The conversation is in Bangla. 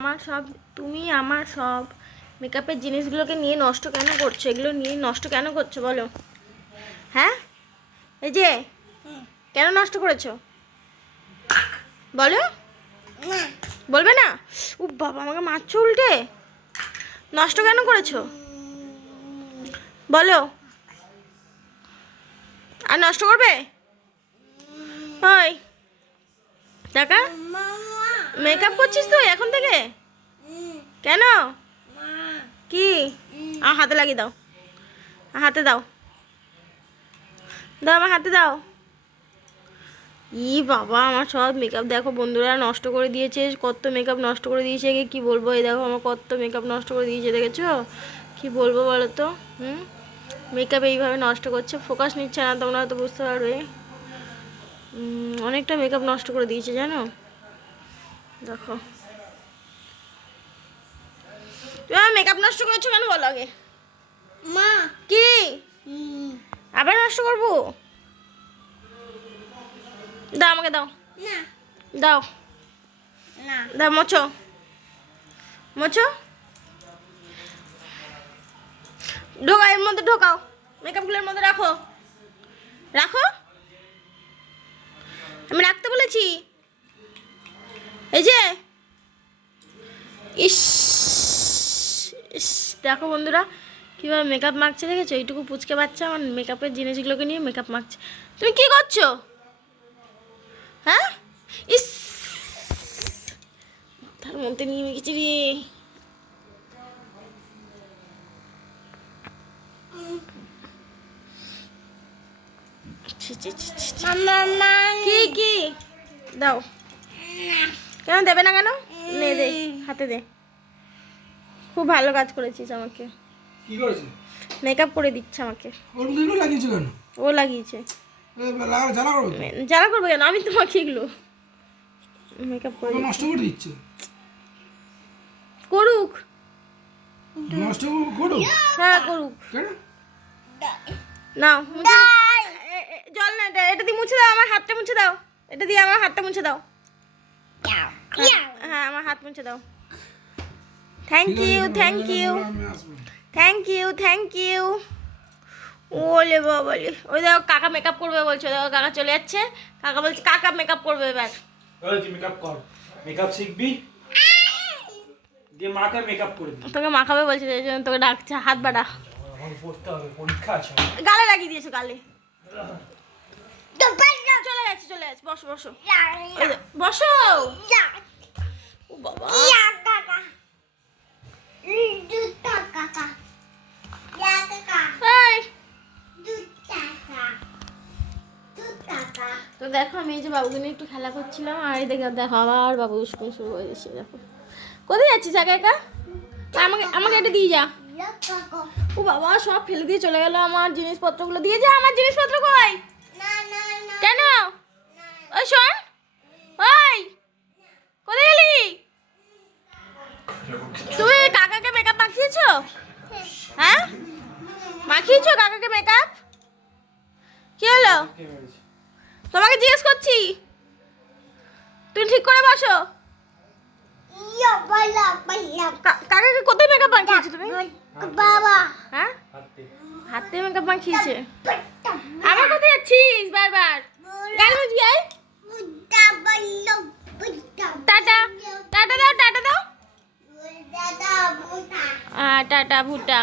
আমার সব তুমি আমার সব মেকআপের জিনিসগুলোকে নিয়ে নষ্ট কেন করছো? এগুলো নিয়ে নষ্ট কেন করছো বলো? হ্যাঁ, এই যে কেন নষ্ট করেছো বলো? বলবে না? ও বাবা, আমাকে মারছো উল্টে। নষ্ট কেন করেছো বলো? আর নষ্ট করবে? ওই টাকা মেকআপ করছিস তুই এখন থেকে? কেন? কি? হাতে লাগিয়ে দাও, হাতে দাও, দাও আমার হাতে দাও। ই বাবা, আমার সব মেকআপ দেখো বন্ধুরা নষ্ট করে দিয়েছে। কত মেকআপ নষ্ট করে দিয়েছে, কি বলবো। এই দেখো আমার কত মেকআপ নষ্ট করে দিয়েছে, দেখেছো? কি বলবো বলো তো? মেকআপ এইভাবে নষ্ট করছে, ফোকাস নিচ্ছে না, তোমরা হয়তো বুঝতে পারবে। অনেকটা মেকআপ নষ্ট করে দিয়েছে জানো। দেখো তুমি আমার মেকআপ নষ্ট করেছো কেন বলো আগে? মা কি আবার নষ্ট করবো? দাও আমাকে, দাও দাও, দাও, মোছো মোছো, ঢোকাও এর মধ্যে, ঢোকাও মেকআপগুলোর মধ্যে, রাখো রাখো, আমি রাখতে বলেছি। এই যে ইস ইস, দেখো বন্ধুরা কীভাবে মেকআপ মাখছে, দেখেছো? এইটুকু পুচকে বাচ্চা আমার মেকআপের জিনিসগুলোকে নিয়ে মেকআপ মাখছে। তুমি কি করছো? হ্যাঁ, ইস, তার মধ্যে নিয়ে গেছি রে। কি কি দাও, কেন দেবে না কেন? নে দে, হাতে দে। খুব ভালো কাজ করেছিস আমাকে। কি করেছিস? মেকআপ করে দিচ্ছে আমাকে। ওর মধ্যে এগুলো লাগিয়েছো কেন? ও লাগিয়েছে। জ্বালা করো তো। জ্বালা করবে কেন? আমি তোমাকে এগুলো মেকআপ করে নষ্ট করে দিচ্ছে। করুক, নষ্ট করুক, হ্যাঁ করুক। কেন? নাও জল না, এটা দিয়ে মুছে দাও, আমার হাতটা মুছে দাও। এটা দিয়ে আমার হাতটা মুছে দাও। হ্যাঁ, আমার হাত মুছে দাও। Thank you, thank you, thank you, thank you. ওলে বাবালে, ওই দেখো কাকা মেকআপ করবে বলছো, দেখো কাকা চলে যাচ্ছে। কাকা বলছে কাকা মেকআপ করবে এবার। তুই মেকআপ কর, মেকআপ শিখবি দিয়ে মাকে মেকআপ করে দিবি। তোকে মাখাবে বলছে, এই জন্য তোকে ডাকছে। হাত বাড়া, আমার পড়তে হবে, পরীক্ষা আছে। গালে লাগিয়ে দিয়েছো, গালে। চলে যাচ্ছে, চলে যাচ্ছে। বসো বসো, বসো। ও বাবা, তো দেখো আমি এই যে বাবুকে নিয়ে একটু খেলা করছিলাম, আর এই দেখো দেখো আবার বাবু স্কুল শুরু হয়ে যাচ্ছে। দেখো কোথায় যাচ্ছিস একা একা? আমাকে আমাকে এটা দিয়ে যা। ও বাবা, সব ফেলে দিয়ে চলে গেল আমার জিনিসপত্রগুলো। দিয়ে যা, আমার জিনিসপত্র কই? কেন? ওই শোন, ওই কোথায় গেলি? তুমি কাকাকে মেকআপ মাখিয়েছো? হ্যাঁ, মাখিয়েছো কাকাকে মেকআপ? কি হলো? তোমাকে জিজ্ঞেস করছি, তুমি ঠিক করে বসো। কাকাকে কোথায় মেকআপ মাখিয়েছো তুমি? হ্যাঁ, হাতে মেকআপ মাখিয়েছে। আমার কোথায় যাচ্ছিস বারবার? গাড়ি বুঝবি? আয়, টাটা, টাটা দাও, টাটা দাও। টাটা ভুটা।